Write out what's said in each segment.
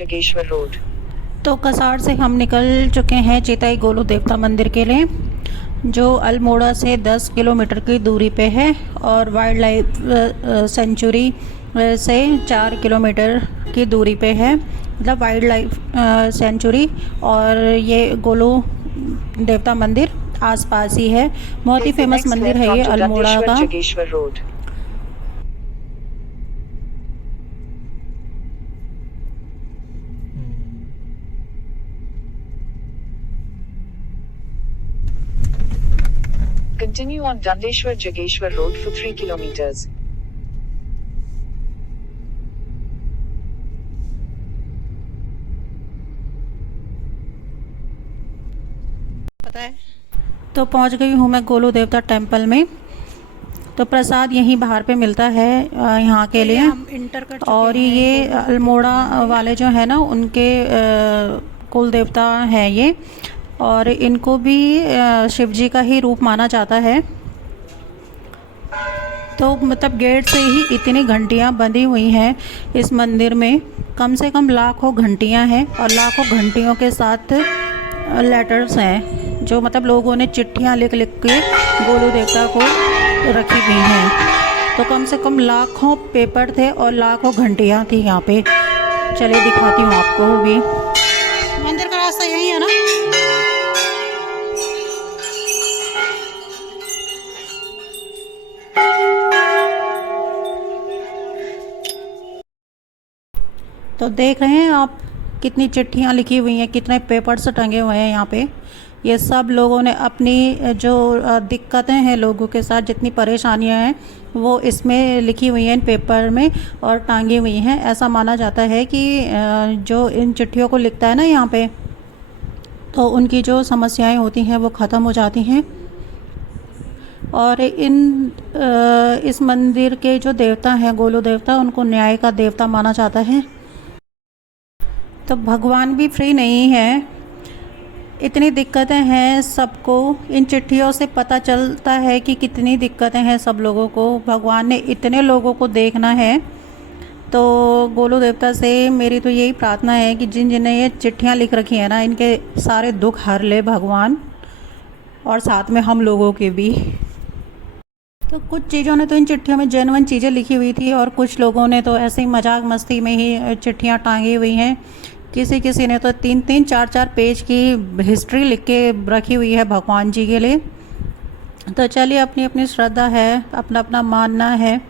Jageshwar road. तो कसार से हम निकल चुके हैं चेताई गोलू देवता मंदिर के लिए, जो अल्मोड़ा से 10 किलोमीटर की दूरी पे है और वाइल्ड लाइफ सेंचुरी से 4 किलोमीटर की दूरी पे है, मतलब वाइल्ड लाइफ सेंचुरी और ये गोलू देवता मंदिर आसपास ही है। बहुत ही फेमस मंदिर है ये अल्मोड़ा का। Jageshwar road. Continue on Dandeshwar Jageshwar Road for 3 kilometers. पता है। तो पहुंच गई हूँ मैं गोलू देवता टेम्पल में। तो प्रसाद यहीं बाहर पे मिलता है यहाँ के लिए। हम इंटर कर चुके और हैं ये गोलू अल्मोड़ा मंदिर। वाले जो है ना उनके कुल देवता हैं ये, और इनको भी शिव जी का ही रूप माना जाता है। तो मतलब गेट से ही इतनी घंटियाँ बंधी हुई हैं इस मंदिर में, कम से कम लाखों घंटियाँ हैं और लाखों घंटियों के साथ लेटर्स हैं, जो मतलब लोगों ने चिट्ठियाँ लिख लिख के गोलू देवता को रखी हुई हैं। तो कम से कम लाखों पेपर थे और लाखों घंटियाँ थी यहाँ पे। चलिए दिखाती हूँ आपको भी। मंदिर का रास्ता यही है ना? तो देख रहे हैं आप कितनी चिट्ठियाँ लिखी हुई हैं, कितने पेपर्स टंगे हुए हैं यहाँ पे। ये सब लोगों ने अपनी जो दिक्कतें हैं लोगों के साथ, जितनी परेशानियाँ हैं वो इसमें लिखी हुई हैं इन पेपर में और टांगी हुई हैं। ऐसा माना जाता है कि जो इन चिट्ठियों को लिखता है ना यहाँ पे, तो उनकी जो समस्याएं होती हैं वो ख़त्म हो जाती हैं। और इस मंदिर के जो देवता हैं गोलू देवता, उनको न्याय का देवता माना जाता है। तो भगवान भी फ्री नहीं है, इतनी दिक्कतें हैं सबको। इन चिट्ठियों से पता चलता है कि कितनी दिक्कतें हैं सब लोगों को। भगवान ने इतने लोगों को देखना है। तो गोलू देवता से मेरी तो यही प्रार्थना है कि जिन जिन्हें ये चिट्ठियाँ लिख रखी हैं ना, इनके सारे दुख हर ले भगवान, और साथ में हम लोगों के भी। तो कुछ चीज़ों ने तो इन चिट्ठियों में जेन्युइन चीज़ें लिखी हुई थी और कुछ लोगों ने तो ऐसे ही मजाक मस्ती में ही चिट्ठियाँ टांगी हुई हैं। किसी किसी ने तो 3-3 4-4 पेज की हिस्ट्री लिख के रखी हुई है भगवान जी के लिए। तो चलिए, अपनी अपनी श्रद्धा है, अपना अपना मानना है।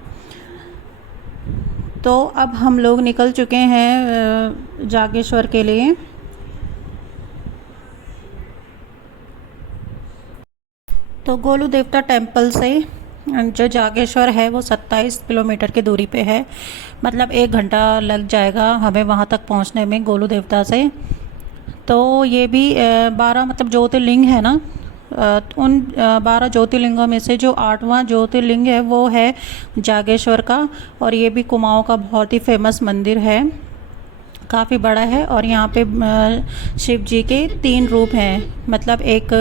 तो अब हम लोग निकल चुके हैं जागेश्वर के लिए। तो गोलू देवता टेम्पल से जो जागेश्वर है वो 27 किलोमीटर की दूरी पे है, मतलब 1 घंटा लग जाएगा हमें वहाँ तक पहुँचने में गोलू देवता से। तो ये भी 12 मतलब ज्योतिर्लिंग है ना, उन 12 ज्योतिर्लिंगों में से जो 8वां ज्योतिर्लिंग है वो है जागेश्वर का। और ये भी कुमाऊँ का बहुत ही फेमस मंदिर है, काफ़ी बड़ा है। और यहाँ पे शिव जी के 3 रूप हैं, मतलब एक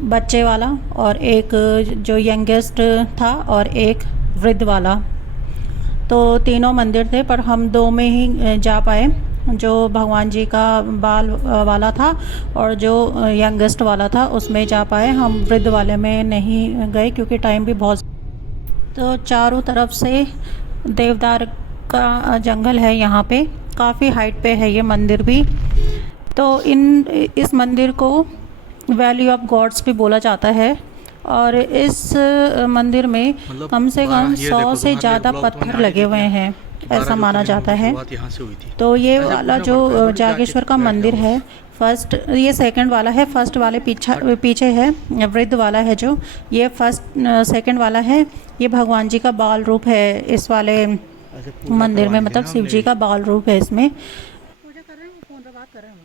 बच्चे वाला और एक जो यंगेस्ट था और एक वृद्ध वाला। तो तीनों मंदिर थे पर हम 2 में ही जा पाए, जो भगवान जी का बाल वाला था और जो यंगेस्ट वाला था उसमें जा पाए। हम वृद्ध वाले में नहीं गए क्योंकि टाइम भी बहुत। तो चारों तरफ से देवदार का जंगल है यहाँ पे, काफ़ी हाइट पे है ये मंदिर भी। तो इस मंदिर को वैली ऑफ गॉड्स भी बोला जाता है। और इस मंदिर में मतलब कम से कम ये 100 देखो से तुम्हारे ज़्यादा ब्लॉग तो मैंने पत्थर आज ही लगे देख हुए लिया हैं, कि 12 ऐसा माना ज्योतिर्लिंगों जाता की है। शुरुआत यहाँ से हुई थी। तो ये ऐसे वाला पूछना जो पड़ता है थोड़ी कि आखिर जागेश्वर का क्या क्या मंदिर हुआ। है, फर्स्ट ये सेकंड वाला है, फर्स्ट वाले पीछे है वृद्ध वाला है जो, ये फर्स्ट सेकंड वाला है। ये भगवान जी का बाल रूप है इस वाले ऐसे पूजा मंदिर में, करवानी थी मतलब ना शिव जी मेरी। का बाल रूप है इसमें। पूजा कर रहे हैं, फोन पे बात कर रहे हैं।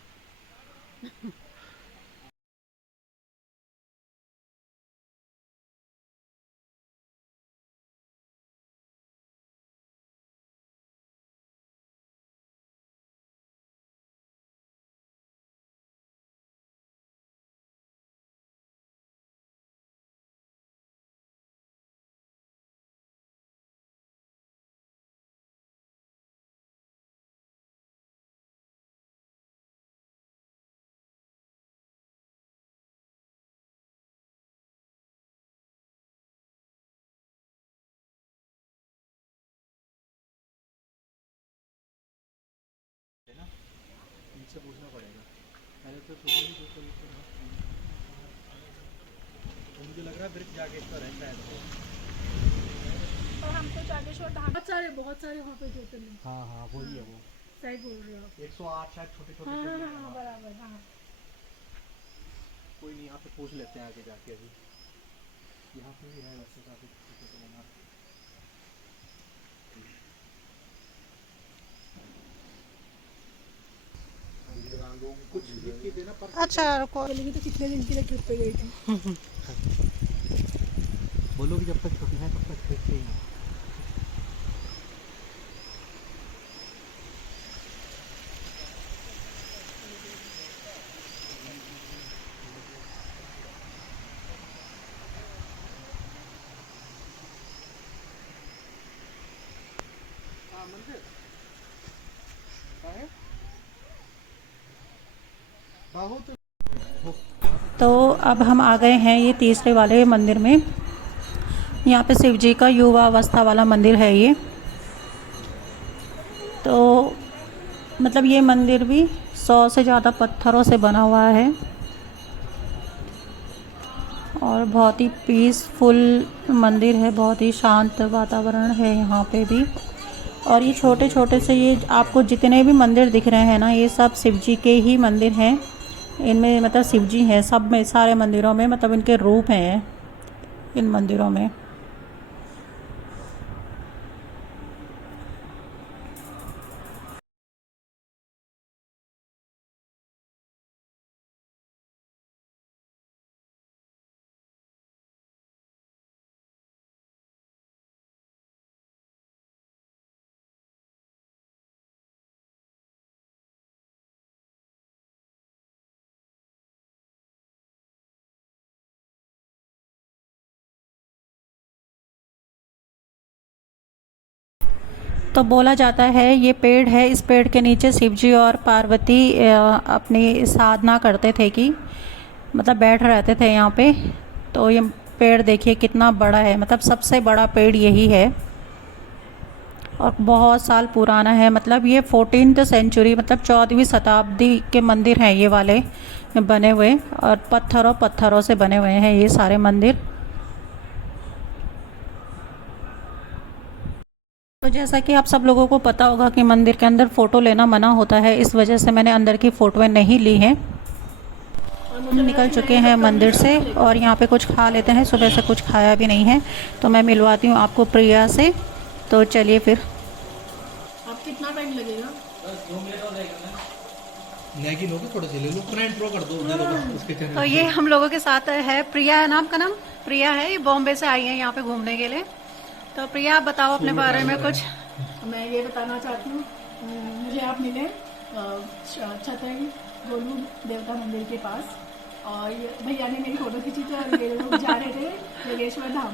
से पूछना पड़ेगा। पहले तो सुबह ही देखो मुझे लग रहा है ब्रिज जागेश्वर है शायद से। और हमको जागेश्वर धाम बहुत सारे वहाँ पे ज्योतिर्लिंग। हाँ हाँ वही है वो। सही बोल रहे हो। 108 शायद छोटे छोटे। हाँ बराबर। हाँ कोई नहीं, यहाँ पे पूछ लेते हैं आगे जाके। अभी यहाँ पे भी है वैसे काफी छोटे बना। कुछ लिख के देना पर। अच्छा रुको, बोलेंगे तो कितने दिन के लिए ट्रिप पे गई थी? बोलो कि जब तक छुट्टी है तब तक ट्रिप पे ही है। तो अब हम आ गए हैं ये तीसरे वाले मंदिर में। यहाँ पे शिव जी का युवा अवस्था वाला मंदिर है ये। तो मतलब ये मंदिर भी 100 से ज़्यादा पत्थरों से बना हुआ है और बहुत ही पीसफुल मंदिर है, बहुत ही शांत वातावरण है यहाँ पे भी। और ये छोटे छोटे से ये आपको जितने भी मंदिर दिख रहे हैं ना, ये सब शिव जी के ही मंदिर हैं। इनमें मतलब शिव जी हैं सब में, सारे मंदिरों में, मतलब इनके रूप हैं इन मंदिरों में। तो बोला जाता है ये पेड़ है, इस पेड़ के नीचे शिव जी और पार्वती अपनी साधना करते थे कि मतलब बैठ रहते थे यहाँ पे। तो ये पेड़ देखिए कितना बड़ा है, मतलब सबसे बड़ा पेड़ यही है और बहुत साल पुराना है। मतलब ये 14th सेंचुरी मतलब 14वीं शताब्दी के मंदिर हैं ये वाले बने हुए, और पत्थरों से बने हुए हैं ये सारे मंदिर। तो जैसा कि आप सब लोगों को पता होगा कि मंदिर के अंदर फ़ोटो लेना मना होता है, इस वजह से मैंने अंदर की फ़ोटोएं नहीं ली हैं। हम निकल चुके हैं मंदिर से और यहाँ पे कुछ खा लेते हैं, सुबह से कुछ खाया भी नहीं है। तो मैं मिलवाती हूँ आपको प्रिया से। तो चलिए फिर। अब कितना टाइम लगेगा? मैगी लोगे थोड़ा सा ले लो, पूरा इंट्रो कर दो दे दो उसके चैनल। तो ये हम लोगों के साथ है प्रिया, है नाम का नाम प्रिया है, ये बॉम्बे से आई है यहाँ पे घूमने के लिए। तो प्रिया आप बताओ अपने बारे में कुछ। मैं ये बताना चाहती हूँ, मुझे आप मिले छतरी गोलू देवता मंदिर के पास, और भैया ने मेरी फोटो खींची थी और ये लोग जा रहे थे योगेश्वर धाम।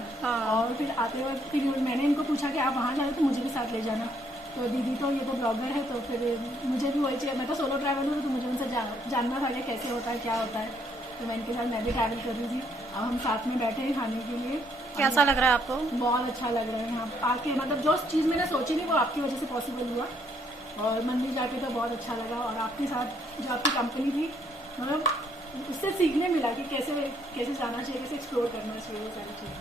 और फिर आते वक्त फिर मैंने इनको पूछा कि आप वहाँ जा रहे तो मुझे भी साथ ले जाना। तो दीदी तो ये तो ब्लॉगर है, तो फिर मुझे भी वही चाहिए, मैं तो सोलो ट्रैवल हूँ, तो मुझे उनसे जानना था कि कैसे होता है क्या होता है। तो मैं इनके साथ मैं भी ट्रैवल कर रही थी। अब हम साथ में बैठे हैं खाने के लिए। कैसा लग रहा है आपको? बहुत अच्छा लग रहा है यहाँ आके, मतलब जो चीज़ मैंने सोची नहीं वो आपकी वजह से पॉसिबल हुआ। और मंदिर जाके तो बहुत अच्छा लगा, और आपके साथ जो आपकी कंपनी थी, मतलब उससे सीखने मिला कि कैसे जाना चाहिए, कैसे एक्सप्लोर करना चाहिए, वो सारी चीज़ें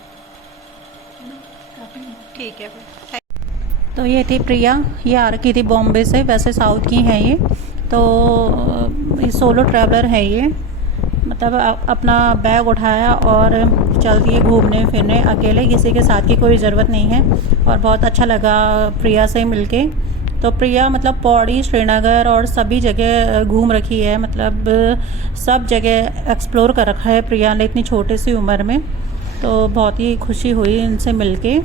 काफ़ी। ठीक है फिर। तो ये थी प्रिया, ये आ रखी थी बॉम्बे से, वैसे साउथ की हैं ये। तो ये सोलो ट्रैवलर है ये, मतलब अपना बैग उठाया और चल दिए घूमने फिरने, अकेले, किसी के साथ की कोई ज़रूरत नहीं है। और बहुत अच्छा लगा प्रिया से मिलके। तो प्रिया मतलब पौड़ी, श्रीनगर और सभी जगह घूम रखी है, मतलब सब जगह एक्सप्लोर कर रखा है प्रिया ने इतनी छोटी सी उम्र में। तो बहुत ही खुशी हुई इनसे मिलके।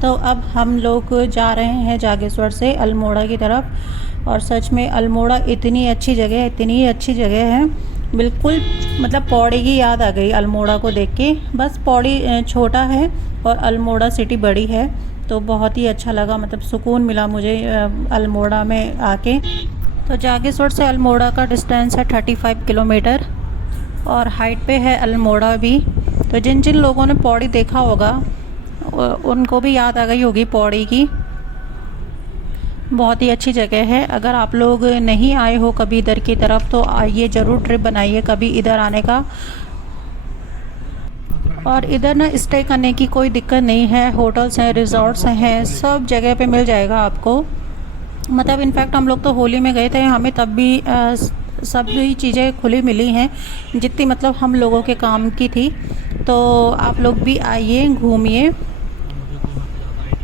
तो अब हम लोग जा रहे हैं जागेश्वर से अल्मोड़ा की तरफ। और सच में अल्मोड़ा इतनी अच्छी जगह है, बिल्कुल मतलब पौड़ी की याद आ गई अल्मोड़ा को देख के। बस पौड़ी छोटा है और अल्मोड़ा सिटी बड़ी है। तो बहुत ही अच्छा लगा, मतलब सुकून मिला मुझे अल्मोड़ा में आके। तो जागेश्वर से अल्मोड़ा का डिस्टेंस है 35 किलोमीटर और हाइट पे है अल्मोड़ा भी। तो जिन जिन लोगों ने पौड़ी देखा होगा उनको भी याद आ गई होगी पौड़ी की। बहुत ही अच्छी जगह है। अगर आप लोग नहीं आए हो कभी इधर की तरफ तो आइए, ज़रूर ट्रिप बनाइए कभी इधर आने का। और इधर ना स्टे करने की कोई दिक्कत नहीं है, होटल्स हैं, रिजॉर्ट्स हैं, सब जगह पे मिल जाएगा आपको। मतलब इनफैक्ट हम लोग तो होली में गए थे, हमें तब भी सभी चीज़ें खुली मिली हैं जितनी मतलब हम लोगों के काम की थी। तो आप लोग भी आइए, घूमिए।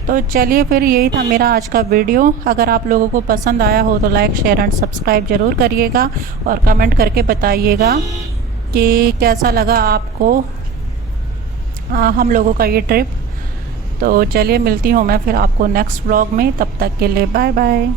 तो चलिए फिर, यही था मेरा आज का वीडियो। अगर आप लोगों को पसंद आया हो तो लाइक, शेयर एंड सब्सक्राइब ज़रूर करिएगा और कमेंट करके बताइएगा कि कैसा लगा आपको हम लोगों का ये ट्रिप। तो चलिए, मिलती हूँ मैं फिर आपको नेक्स्ट व्लॉग में। तब तक के लिए बाय बाय।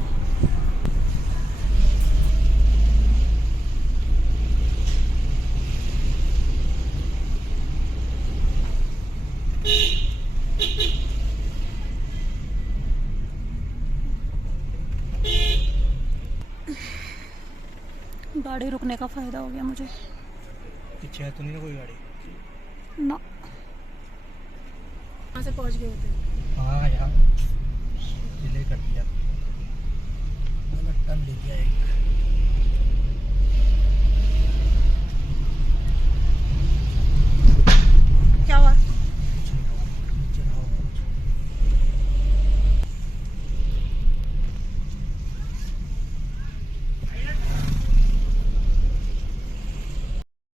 गाड़ी रुकने का फ़ायदा हो गया मुझे। पीछे है तो नहीं ना कोई गाड़ी? ना, वहाँ से पहुँच गए थे। हाँ यार, डिले कर दिया। टन ले गया एक।